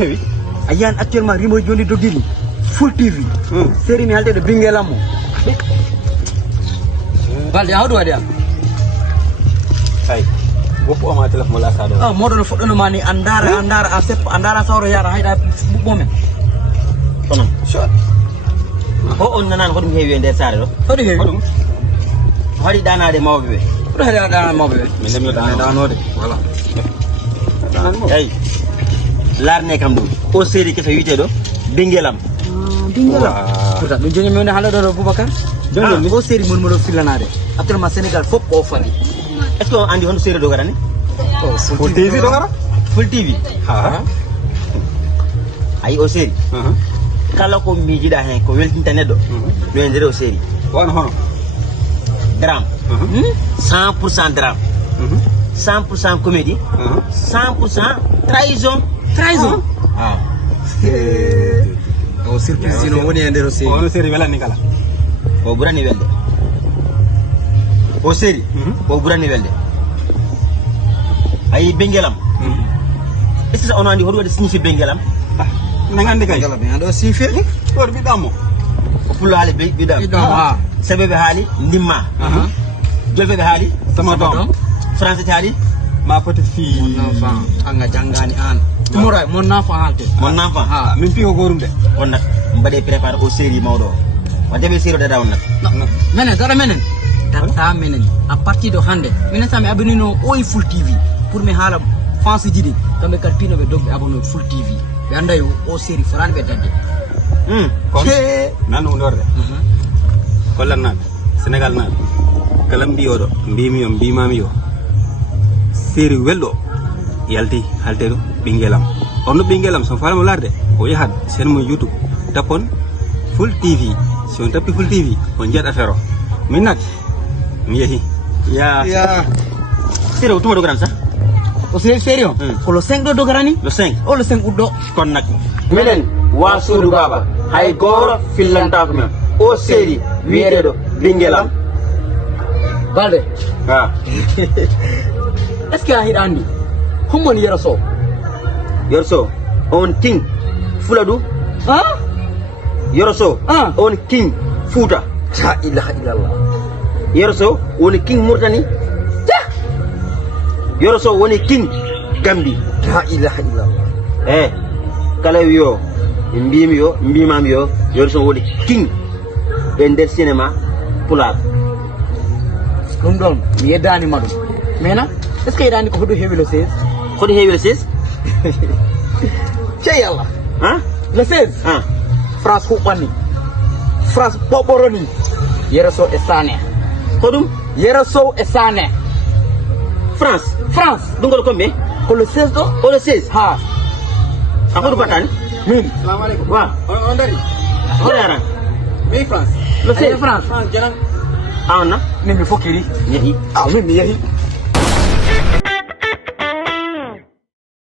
heewi ayan actuellement rimo joni doggiri full tv série mi halte de bingelam mo balde hawdu wadi am ay goppu ama téléphone la sado modo no foddo mani andara a sepp andara sawro yara hayda bubbo men kono shot on nanan ko dum heewi e nder sare do hodi heewi hadi danade mawbe be do hadi danade mawbe be min dem yo danode voilà ay larne kam dum o série kessa wité do bingelam puta do joni mi woni haaldo do Boubacar joni o série mon mo filanade actuellement Sénégal fop o fali est ce que andi hono série do garani full tv do gara full tv ha ay o série kala ko miijida hen ko weltinta neddo do en o série won hono drame 100% drame 100% comédie 100% trahison ah o surprise no woni e nder série ono série welani kala o burani welde o série o burani welde ay bengelam est ce que ono andi hodo wadi signifie bengelam nangande kay bengelam ando signifie or bi damo o fulo hali bi dam ha sabebe hali ndimma jolbe hali sama dom français hali ma petite fille mon enfant anga jangani an tumora mon enfant halte mon enfant ha min fi ko gorum de on nak mbade préparer au série mawdo wante be série da dawn nak menen dara menen tata menen à partir de hande minen sami abonino oy full tv pour me hala fansi jidi kambe kat pino be dogbe abono full tv be anday o série fran be dande kon nanu ndorde kollan nan Sénégal nan kalam biyodo mbimami yo série weldo yalti haltedo bingelam onno bingelam so faamo larde o yahat sen mo YouTube tapon full tv si on tappi full tv on jet affaire min nak mi yehi ya série o tuma do gran sa o série ko lo 5 do dogarani le 5 o le 5 uddo kon nak minen wa suudu baba hay goro fillanta ko men o série wiyeredo bingelam balde ha est ce que a hidandi homon yeraso on king fuladu ha yeraso on king futa la ilaha illallah yeraso on king murtani yeraso on king gambi la ilaha illallah kala wiyo mbimami yo yeraso woni king e nder cinéma pular dum don mi yeddani madum mena est ce que yedani ko hodo hewi le 16 hodo hewi le 16 cey yalla le 16 France hubani France boboroni yeraso e sane hodum yeraso e sane France dungol kombe ko le 16 do o le 16 ha akodo batani min assalamu alaykum wa on dari o dara mi France le 16 France jalan awna min mi fokiri yehi min mi yehi